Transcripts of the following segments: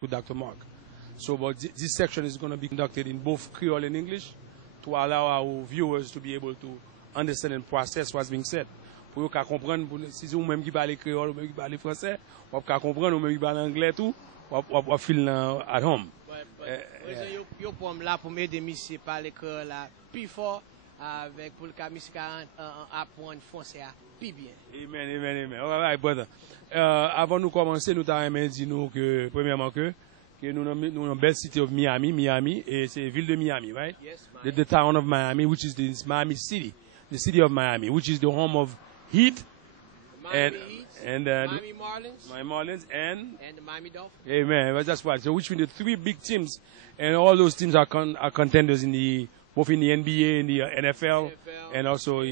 With Dr. Marc. So, but this section is going to be conducted in both Creole and English to allow our viewers to be able to understand and process what's being said. Pour qu'ils comprennent, si c'est vous-même qui parlez créole, ou même qui parlez français, vous pouvez comprendre, ou même qui parlez anglais tout, vous feel at home. Yo pour là pour m'aider monsieur parler créole là plus fort avec pour le cas monsieur apprendre français plus bien. Amen, amen, amen. All right, brother. Avant de commencer, nous t'avons dit nous que premièrement que nous avons une belle cité of Miami, et c'est ville de Miami, right? Yes, the town of Miami, which is the Miami city, the city of Miami, which is the home of Heat, and Miami Marlins, Miami Marlins, and the Miami Dolphins. Amen. That's right. So which means the three big teams, and all those teams are contenders in both in the NBA, in the NFL, and also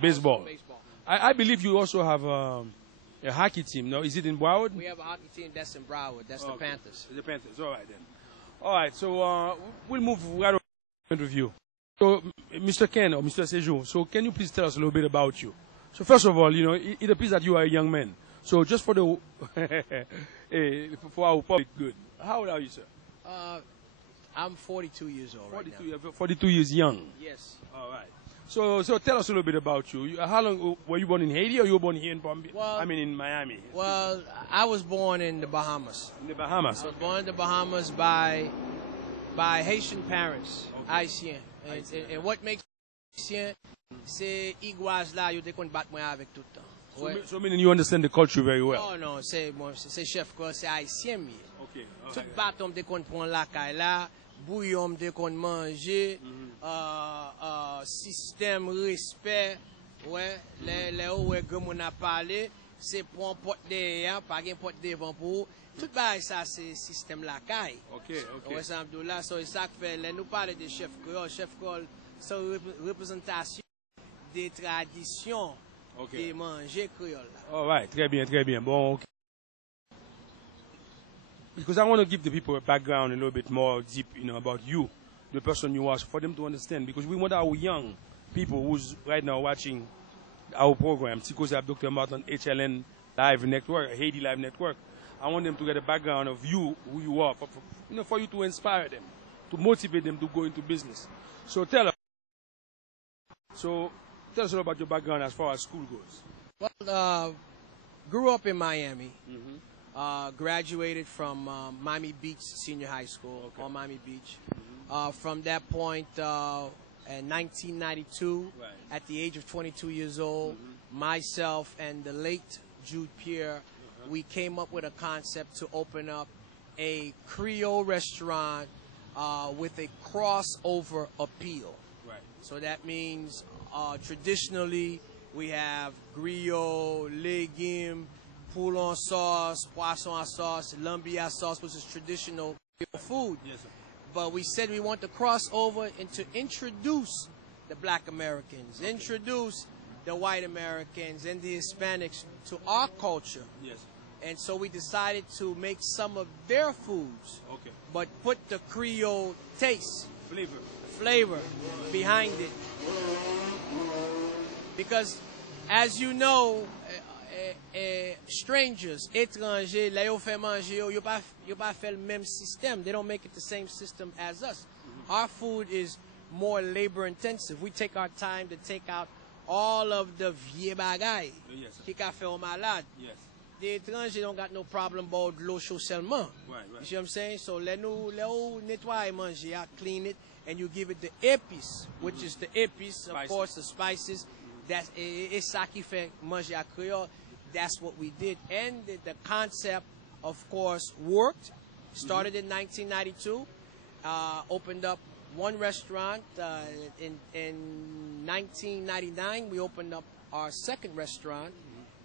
baseball. I believe you also have a hockey team. No, is it in Broward? We have a hockey team that's in Broward. That's the Panthers. The Panthers. All right then. All right. So we'll move right over to the interview. So, Mr. Ken or Mr. Sejour, so can you please tell us a little bit about you? So first of all, you know, it appears that you are a young man. So just for the for our public good, how old are you, sir? I'm 42 years old right now. 42 years young. Yes. All right. So tell us a little bit about you. How long were you born in Haiti, or you were born here in in Miami? Well, I was born in the Bahamas. In the Bahamas. I was born in the Bahamas by Haitian parents, Haitian. And what makes Haitian, c'est iguage là, yo te kon bat moi avec tout le temps. So meaning you understand the culture very well. Oh non, c'est chef quoi, c'est Haïtien. Okay. Tout baton te kon prend la caille là, bouillon te kon manger, système respect, ouais, les ouais que mon a parlé, c'est pour porte derrière, pas gain porte devant pour. Tout bail ça c'est système la caille. OK. Ouais, ça là, so ça fait là nous parler de chef Creole, c'est représentation des traditions de manger créole. All right, très bien. Bon, okay. Because I want to give the people a background a little bit more deep, you know, about you, the person you are, for them to understand. Because we want our young people who's right now watching our program, KOZE AK DR on HLN Live Network, Haiti Live Network. I want them to get a background of you, who you are, for you to inspire them, to motivate them to go into business. So tell us a little about your background as far as school goes. Well, grew up in Miami. Graduated from Miami Beach Senior High School on Miami Beach. From that point, in 1992, at the age of 22 years old, myself and the late Jude Pierre, we came up with a concept to open up a Creole restaurant with a crossover appeal. Right. So that means traditionally we have griot, legume, poulon sauce, poisson à sauce, lambia sauce, which is traditional food. Yes, sir. But we said we want to cross over and to introduce the Black Americans, introduce the white Americans and the Hispanics to our culture. Yes. And so we decided to make some of their foods, but put the Creole taste, flavor behind it. Because, as you know, strangers, étrangers, là yo fait manger, yo pas fait le même système. They don't make it the same system as us. Our food is more labor intensive. We take our time to take out all of the vieux bagaille qui ka fait au malade. Yes. The étrangers don't got no problem about l'eau chaude seulement. Right. You see what I'm saying? So let nous nettoyer manger, clean it, and you give it the épices, which is the épices, of course, the spices. That's ça qui fait manger à Creole. That's what we did. And the concept, of course, worked. Started in 1992. Opened up one restaurant. In 1999, we opened up our second restaurant.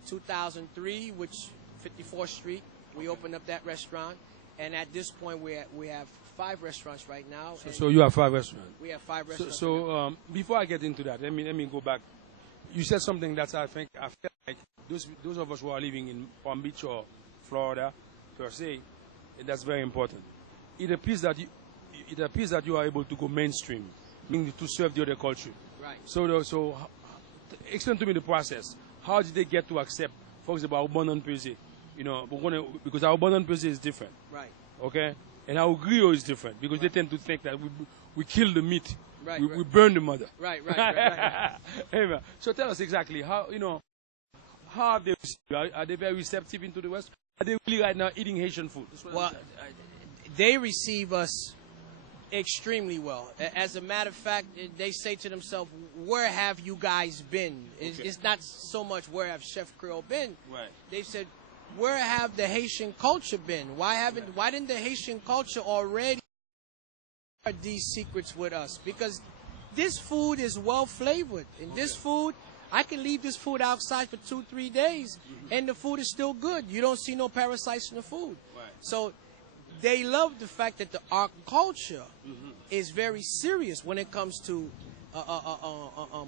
2003, which 54th Street, we opened up that restaurant. And at this point, we have 5 restaurants right now. So you have 5 restaurants? We have 5 restaurants. So before I get into that, let me go back. You said something that I feel like those of us who are living in Palm Beach or Florida, per se, that's very important. It appears that you are able to go mainstream, meaning to serve the other culture. Right. So explain to me the process. How did they get to accept, for example, our bon pesé? You know, because our bon pesé is different. Right. Okay? And our griot is different because they tend to think that we kill the meat. Right, we burn the mother. Right. Anyway, so tell us exactly how are they received? Are they very receptive into the West? Are they really right now eating Haitian food? Well, they receive us extremely well. As a matter of fact, they say to themselves, "Where have you guys been?" It's not so much where have Chef Creole been. Right. They said, "Where have the Haitian culture been? Why didn't the Haitian culture already share these secrets with us? Because this food is well flavored, and this food, I can leave this food outside for 2-3 days, and the food is still good. You don't see no parasites in the food." Right. So they love the fact that our culture is very serious when it comes to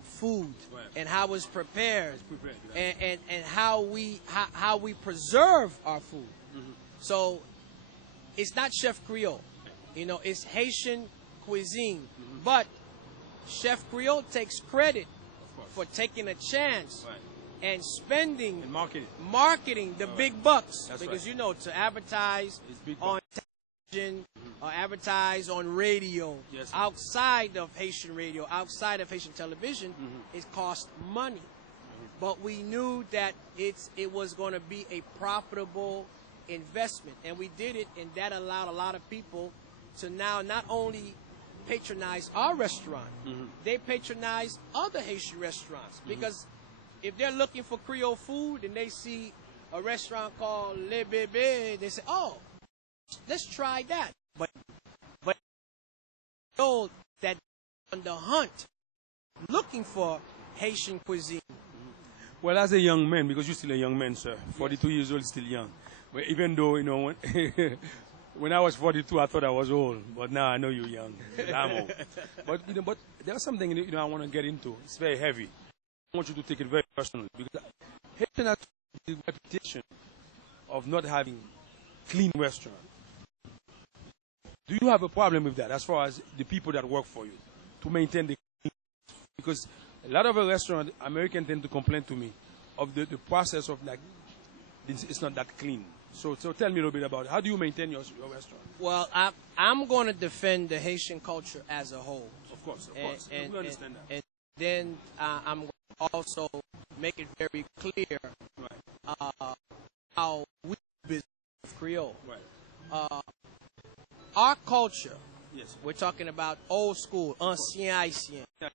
food, right, and how it's prepared, yeah, and how we preserve our food. So it's not Chef Creole, it's Haitian cuisine, but Chef Creole takes credit for taking a chance, right, and spending and marketing the big bucks. That's because right. To advertise on television, or advertise on radio, yes, outside of Haitian radio, outside of Haitian television, it costs money. But we knew that it was going to be a profitable investment, and we did it, and that allowed a lot of people to now not only patronize our restaurant, they patronize other Haitian restaurants. Because if they're looking for Creole food and they see a restaurant called Le Bébé, they say, "Oh, let's try that." But know that on the hunt, looking for Haitian cuisine. Well, as a young man, because you're still a young man, sir, 42 years old, still young. But even though, when I was 42, I thought I was old, but now I know you're young. I'm old. But there's something I want to get into. It's very heavy. I want you to take it very personally, because Haitian has the reputation of not having clean restaurants. Do you have a problem with that, as far as the people that work for you, to maintain the clean? Because a lot of the restaurants, Americans tend to complain to me of the process of it's not that clean. So tell me a little bit about it. How do you maintain your restaurant? Well, I'm going to defend the Haitian culture as a whole. Of course. And we understand that. And then I'm going to also make it very clear how we business with Creole. Right. Our culture, yes, we're talking about old school, ancien haïtien. Yeah.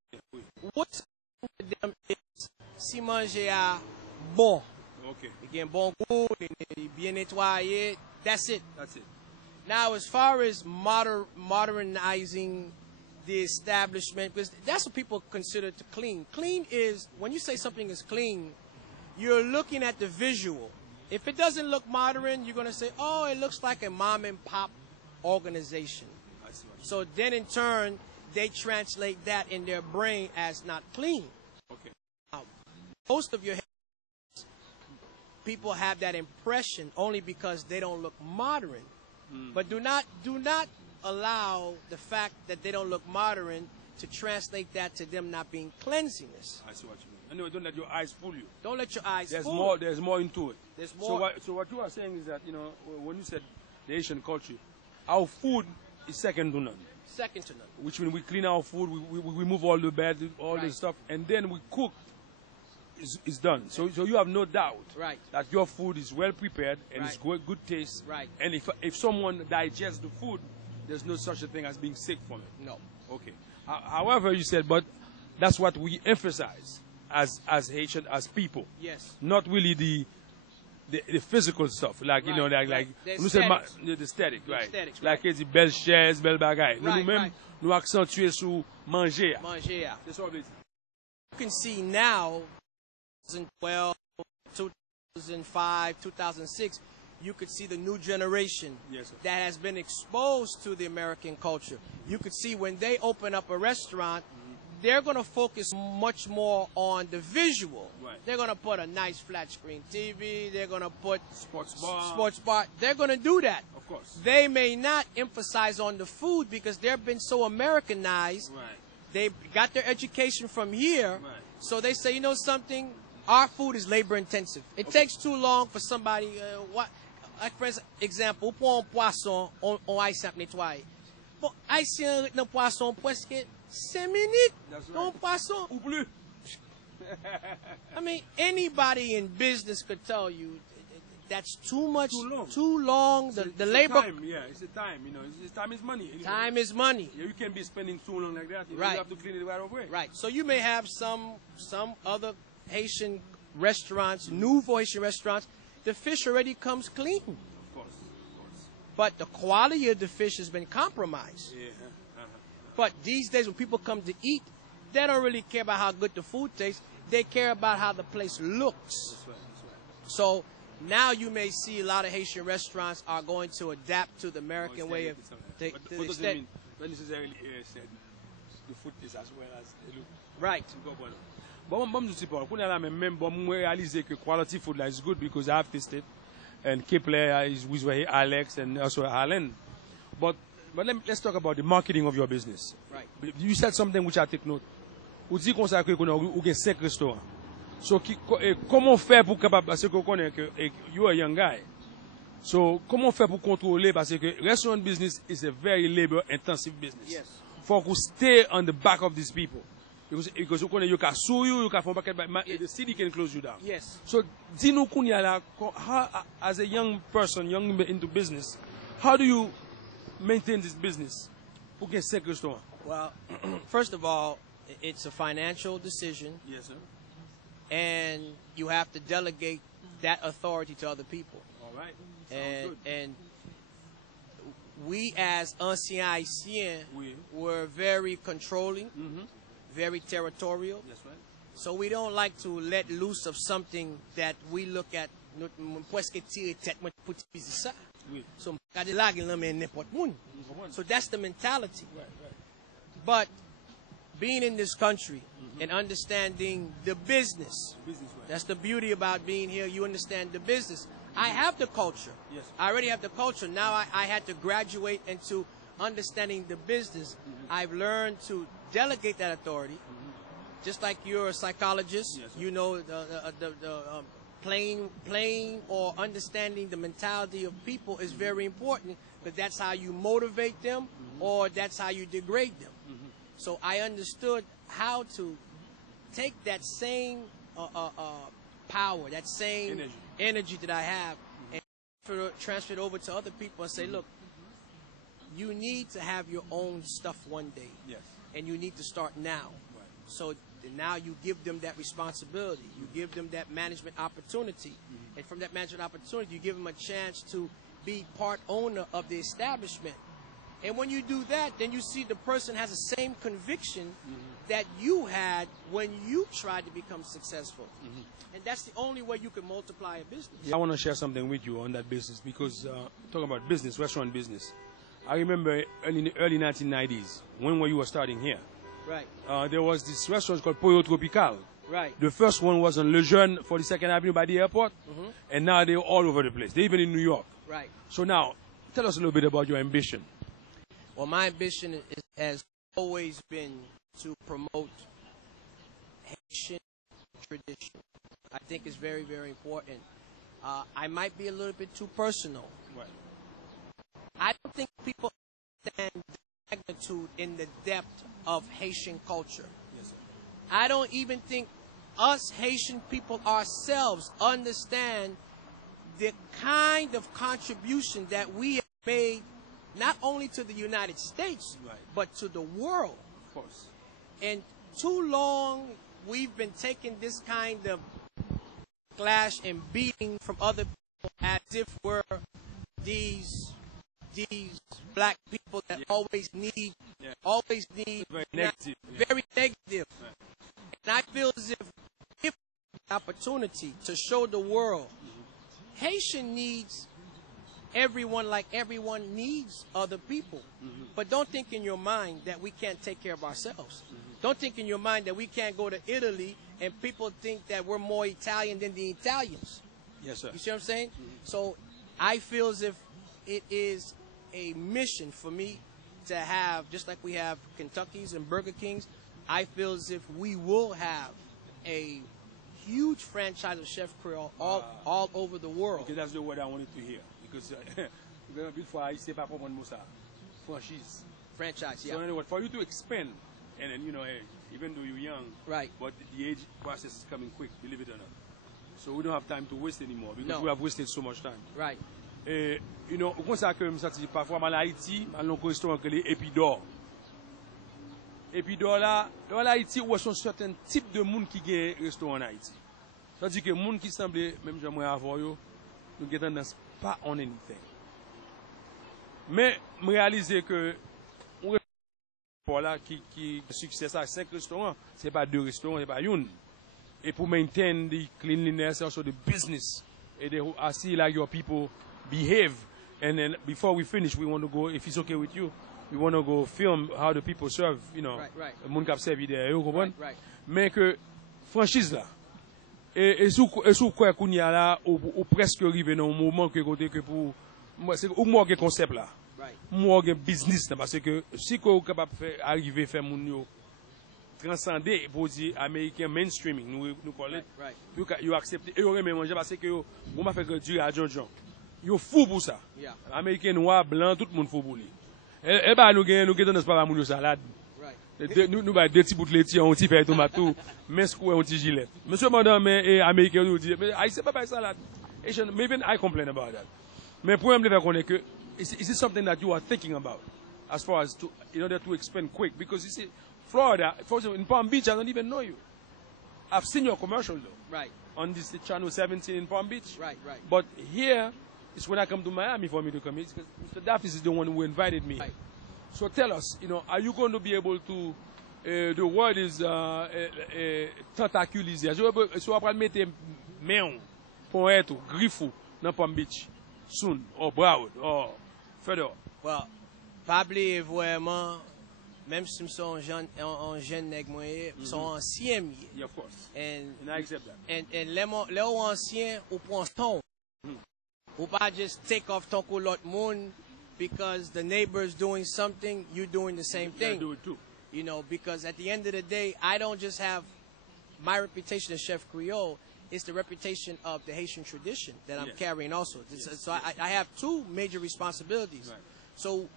What's with them is si manger a bon. Okay. Again, bon goût, bien nettoyé. That's it. That's it. Now, as far as modernizing the establishment, because that's what people consider to clean. Clean is, when you say something is clean, you're looking at the visual. If it doesn't look modern, you're going to say, "Oh, it looks like a mom and pop organization." I see what So then in turn, they translate that in their brain as not clean. Okay. Now, most of your people have that impression only because they don't look modern. But do not allow the fact that they don't look modern to translate that to them not being cleanliness. I see what you mean. Anyway, don't let your eyes fool you. Don't let your eyes fool you. There's more into it. There's more. So what you are saying is that, when you said the Asian culture, our food is second to none. Second to none. Which means we clean our food, we remove all the bad, all the stuff, and then we cook. Is done. So you have no doubt that your food is well prepared and it's good taste. Right. And if someone digests the food, there's no such a thing as being sick from it. No. Okay. However, you said, but that's what we emphasize as Haitian, as people. Yes. Not really the physical stuff, like you know, like the nous c'est aesthetics. the aesthetic, right? aesthetics, Like it's belle chaise, belle bagaille. Right, Nous-mêmes right. nous accentuer sur manger. Manger, yeah. C'est ça, You can see now, 2012, 2005, 2006, you could see the new generation Yes, sir. that has been exposed to the American culture. You could see when they open up a restaurant, they're going to focus much more on the visual. Right. They're going to put a nice flat screen TV. They're going to put Sports bar. sports bar. They're going to do that. Of course. They may not emphasize on the food because they've been so Americanized. Right. They got their education from here, Right. so they say, you know something, our food is labor intensive. It takes too long for somebody. Like for example, ou pour un poisson, on haïtien nettoyer. Bon, haïtien dans poisson presque 5 minutes That's right. dans poisson. Ou plus. I mean, anybody in business could tell you that's too much, Too long. The It's the labor. time, yeah, it's the time. You know, time is money. Time is money. Yeah, you can't be spending too long like that. Right. You have to clean it right away. Right. So you may have some other Haitian restaurants, nouveau Haitian restaurants. The fish already comes clean, Of course. Of course. but the quality of the fish has been compromised. Yeah. But these days, when people come to eat, they don't really care about how good the food tastes. They care about how the place looks. That's right. That's right. So now you may see a lot of Haitian restaurants are going to adapt to the American way of But what does it mean? Not necessarily said the food is as well as the look. Right. Bon, je sais pas. Même bon, moi réaliser que quality food is good because I have tasted, and Kepler is with Alex and also Alan. But let's talk about the marketing of your business. Right. You said something which I take note. Vous dites qu'on sait qu'on a 5 restaurants. So comment faire pour capable parce que connaît que you are a young guy. So comment faire pour contrôler parce que restaurant business is a very labor intensive business. Yes. For to stay on the back of these people. Because you can sue you can phone back, the city can close you down. Yes. So, dis-nous how, as a young person, young into business, how do you maintain this business? Pour get 5 restaurants? Well, first of all, it's a financial decision, Yes, sir. and you have to delegate that authority to other people. All right. Sounds good. And we as anciens Haitiens Oui. were very controlling, Mm-hmm. very territorial. That's right. So we don't like to let loose of something that we look at. Oui. So that's the mentality. Right, right. But being in this country and understanding the business, Business, right. that's the beauty about being here. You understand the business. I have the culture. Yes. I already have the culture. Now I had to graduate into understanding the business. I've learned to delegate that authority. Just like you're a psychologist, Yes, sir. you know the playing or understanding the mentality of people is very important, because that's how you motivate them or that's how you degrade them. So I understood how to take that same power, that same energy that I have, and transfer it over to other people and say, look, you need to have your own stuff one day, Yes. and you need to start now. Right. So now you give them that responsibility. You give them that management opportunity. And from that management opportunity, you give them a chance to be part owner of the establishment. And when you do that, then you see the person has the same conviction that you had when you tried to become successful. And that's the only way you can multiply a business. I want to share something with you on that business because talking about business, restaurant business. I remember in the early 1990s when you were starting here. Right, There was this restaurant called Pollo Tropical. right. The first one was on Lejeune, 42nd Avenue by the airport, and now they're all over the place. They're even in New York. Right. So now, tell us a little bit about your ambition. Well, my ambition has always been to promote Haitian tradition. I think it's very, very important. I might be a little bit too personal. Right. I don't think people understand the magnitude in the depth of Haitian culture. Yes, sir. I don't even think us Haitian people ourselves understand the kind of contribution that we have made, not only to the United States, Right. but to the world. Of course. And too long we've been taking this kind of backlash and beating from other people as if we're these black people that always need very negative. Very negative. And I feel as if the opportunity to show the world Haitian needs everyone like everyone needs other people. But don't think in your mind that we can't take care of ourselves. Don't think in your mind that we can't go to Italy and people think that we're more Italian than the Italians. Yes, sir. You see what I'm saying? So I feel as if it is a mission for me to have, just like we have Kentucky's and Burger King's, I feel as if we will have a huge franchise of Chef Creole all over the world. Okay, that's the word I wanted to hear. Because before I say Papa one Musa, franchise. Franchise, yeah. So anyway, for you to expand, and then, you know, even though you're young, right, but the age process is coming quick, believe it or not. So we don't have time to waste anymore because No. we have wasted so much time. Right. You know, on ça que parfois mal Haïti, mal un restaurant que les Épidor. Épidor là, dans Haïti, où sont certains types de monde qui gagne restaurant en Haïti. C'est-à-dire que monde qui semblait même j'aimerais avoir yo, nous gagne tendance pas on anything. Mais je réalise que on voilà qui succès ça 5 restaurants, c'est pas 2 restaurants, c'est pas une. Et pour maintain the cleanliness also the business. And I see like your people behave. And then before we finish, we want to go, if it's okay with you, we want to go film how the people serve, you know. Right. Moun kap servi there, you comprends? Right. Mais que franchise là, et sous quoi qu'on y a là, ou presque arrivé dans un moment que côté que pour, c'est ou moi que concept là. Right. Moi que business là, parce que si qu'on est capable de arriver faire moun yo transcender pour dire américain mainstreaming, nous call it. Right. Puis you accepte et yo remet manger parce que yo m'a fait que du à John. Yo fou pour ça. Yeah. Américain noir, blanc, tout le monde fou pour lui. Et bah nous gagnons tendance pas à moun yo salade. Right. Nous ba deux petits bouts de laitier, un petit fait tomate tout, mais square un petit gilet. Monsieur madame mais américain nous dit mais haïtien pas salade. Maybe I complain about that. Mais pour me faire connaître que is it something that you are thinking about as far as to in order to expand quick because you see Florida, for example, in Palm Beach, I don't even know you. I've seen your commercial though. Right. On this channel 17 in Palm Beach. Right. But here is when I come to Miami for me to come. Because Mr. Daffis is the one who invited me. Right. So tell us, you know, are you going to be able to? The word is tentaculiser. So après mettre main, poète, griffou dans Palm Beach soon or Broward or further. Well, probably vraiment. Même si sont jeunes nèg moyen, sont anciens. Yeah, of course. And I accept that. And les anciens ou prend ton. Ou pas just take off ton ko l'autre monde because the neighbor's doing something, you doing the same thing. Do it too. You know, because at the end of the day, I don't just have my reputation as Chef Creole, it's the reputation of the Haitian tradition that I'm carrying also. So I have 2 major responsibilities. Right. So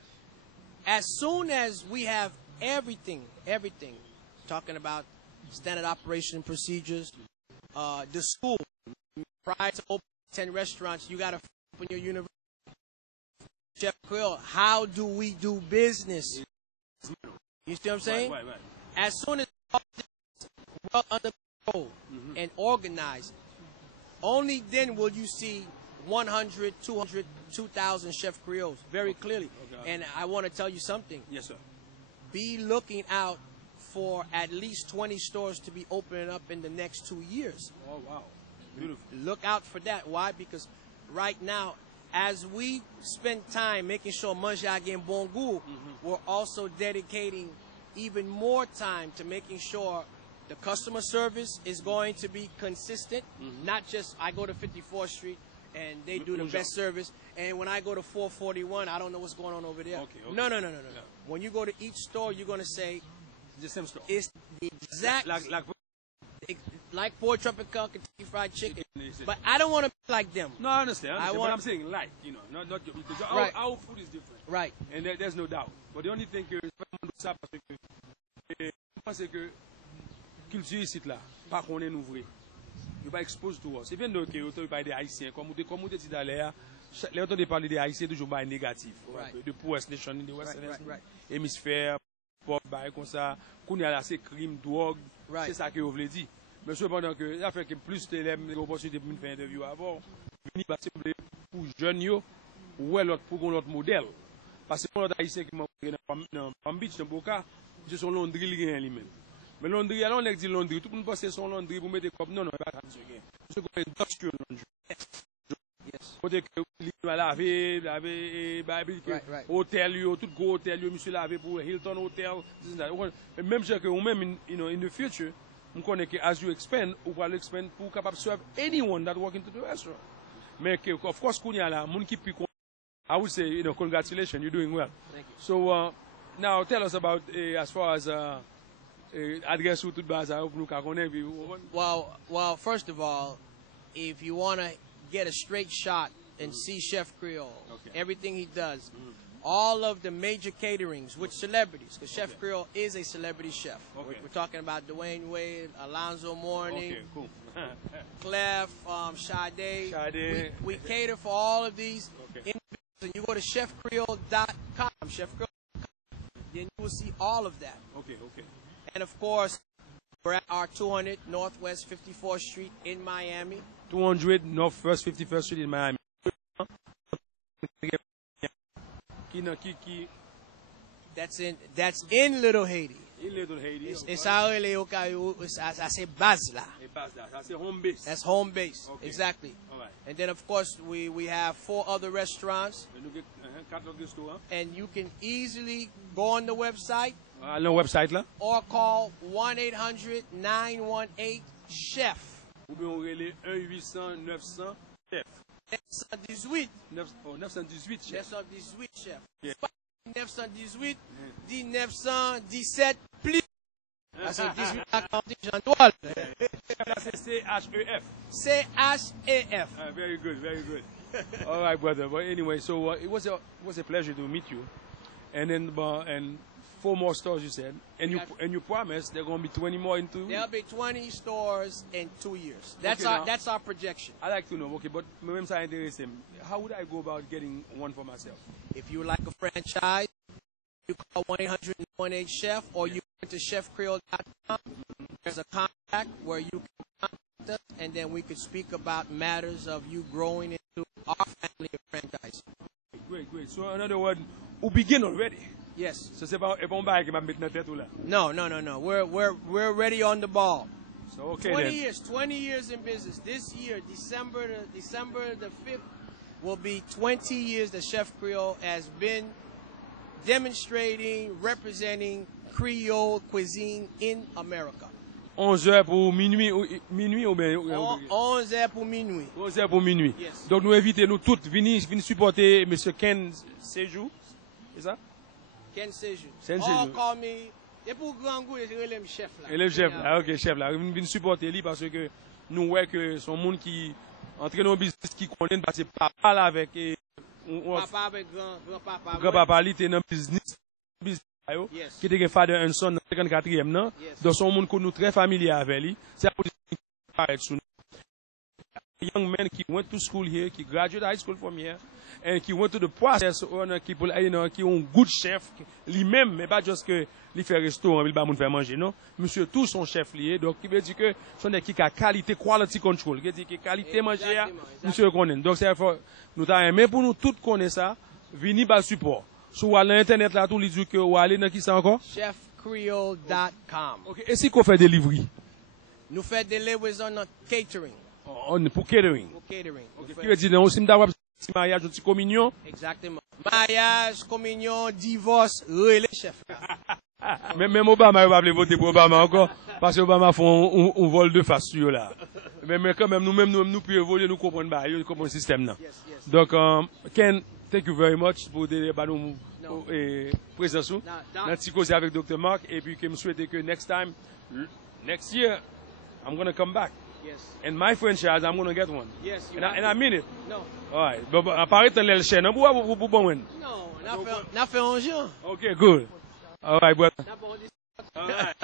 as soon as we have everything, talking about standard operation procedures, the school, prior to opening 10 restaurants, you got to open your university. Chef Creole, how do we do business? You see what I'm saying? Right. As soon as all this is well under control and organized, only then will you see 100, 200, 2,000 Chef Creoles very clearly. Okay. And I want to tell you something. Yes, sir. Be looking out for at least 20 stores to be opening up in the next 2 years. Oh, wow. Beautiful. Look out for that. Why? Because right now, as we spend time making sure manger again bon goût, we're also dedicating even more time to making sure the customer service is going to be consistent. Not just I go to 54th Street and they do the best service, and when I go to 441, I don't know what's going on over there. Okay. No. When you go to each store, you're going to say, The same store. it's the exact, like Port Tropical, Kentucky Fried Chicken. But I don't want to be like them. No, I understand. But I'm saying you know, not because our food is different. Right. And there's no doubt. But the only thing is, c'est que culture ici là, pas qu'on est ouvert. You pas exposed to us. Even though you parle des Haïtiens, comme vous dites d'ailleurs, les autres de parler des Haïtiens toujours pas négatif. The poorest nation in the Western Hemisphere, pop, comme ça, qu'on y a là c'est crime, drogue, c'est ça que vous voulez dire. Mais cependant que ça fait que plus d'élèves ont l'opportunité de faire une interview avant, venir passer pour jeunes yo, ou l'autre pour l'autre modèle. Parce que l'autre haïtien qui m'a dans Palm Beach, dans Boca, c'est son laundry lui-même. Mais laundry, alors on dit laundry, tout le monde passe son laundry pour mettre des copes. Non, pas ça. C'est qu'on est industrial laundry. Côté que il va laver, hôtel, tout gros hôtel, monsieur laver pour Hilton Hotel. Même si que même in the future, on connaît que as you expand, on va l'expand pour capable serve anyone that walk into the restaurant. Mais que of course qu'on y a là, mon qui pique. I would say, congratulations, you're doing well. Thank you. So now tell us about as far as address to base. I hope you can connect. Well, first of all, if you want to get a straight shot and see Chef Creole, everything he does, all of the major caterings with celebrities, because Chef Creole is a celebrity chef. We're talking about Dwayne Wade, Alonzo Mourning, Okay, cool. Clef, Sade. We cater for all of these. And you go to chefcreole.com, then you will see all of that. Okay. And of course, we're at our 200 Northwest 54th Street in Miami. 200 Northwest 51st Street in Miami. That's in Little Haiti. In Little Haiti. It's assez base là. That's home base. That's home base. Okay. Exactly. All right. And then of course we have 4 other restaurants. And you can easily go on the website. No website là. Or call 1-800-918-CHEF. Ou bien on relève 1-800-900 chef. 918. 918 chef. 918 chef. Yeah. 918 1917 plus. C'est 18 à compter Jean Doual. C'est CHEF. CHEF. Very good. All right, brother. But anyway, so it was a pleasure to meet you. And then and 4 more stores you said, and you promised there are going to be 20 more in 2 years. There'll be 20 stores in 2 years. That's our projection. I like to know. Okay, but même ça intéresse. How would I go about getting one for myself? If you like a franchise, you call 1-800-918-CHEF, or you go to chefcreole.com. There's a contact where you can contact us, and then we could speak about matters of you growing into our family of franchise. Great. So in other words, we begin already. Yes. So c'est pas un bail qui m'a mis dans tête là. No. We're ready on the ball. So okay 20 years in business. This year, December the 5th, will be 20 years that Chef Creole has been demonstrating, representing Creole cuisine in America. 11h pour minuit ou bien 11h pour minuit. 11h pour minuit. Yes. Donc nous invitons nous toutes venir supporter M. Ken Sejour. C'est ça? Ken Sejour. Sejour. Call me. Et pour grand goût, c'est le chef là. Et le chef là. OK, chef là. Venir supporter lui parce que nous voyons que son monde qui entre dans le business qui connaît parce que papa là avec papa avec grand-papa. Grand-papa lui était dans business qui était father and son 54e non. Donc son monde que nous très familier avec lui. C'est pour paraître sous young men qui went to school here, qui graduated high school from here, and qui went to the process, qui ont good chef, lui-même, mais pas juste que lui fait restaurant, il va faire manger, non? Monsieur, tous sont chefs liés, donc il veut dire que son équipe a qualité, quality control, qui veut dire que qualité manger, monsieur connaît. Donc c'est faut, nous t'avons aimé pour nous tous connaître ça, venir bas support. Sur l'internet là, tout les dit que ou aller dans qui ça encore? chefcreole.com. OK, et si qu'on fait delivery? Nous faisons des livraisons en catering. Pour catering. Pour catering. Qui veut dire aussi d'avoir un mariage, un petit communion? Exactement. Mariage, communion, divorce, relais chef. Même Obama, il va pas voter pour Obama encore, parce que Obama font un vol de face sur là. Mais quand même, nous-mêmes, nous pouvons évoluer, nous comprenons pas, nous comprenons le système là. Donc, Ken, thank you very much pour des présence dans KOZE avec Dr. Marc, et puis que je souhaite que next year, I'm going to come back. Yes. And my franchise, I'm going to get one. Yes, you and I mean it. No. All right. But apparaît dans le chaîne, vous bon one. No, n'a fait un jour. Okay, good. All right, brother. N'a pas All right.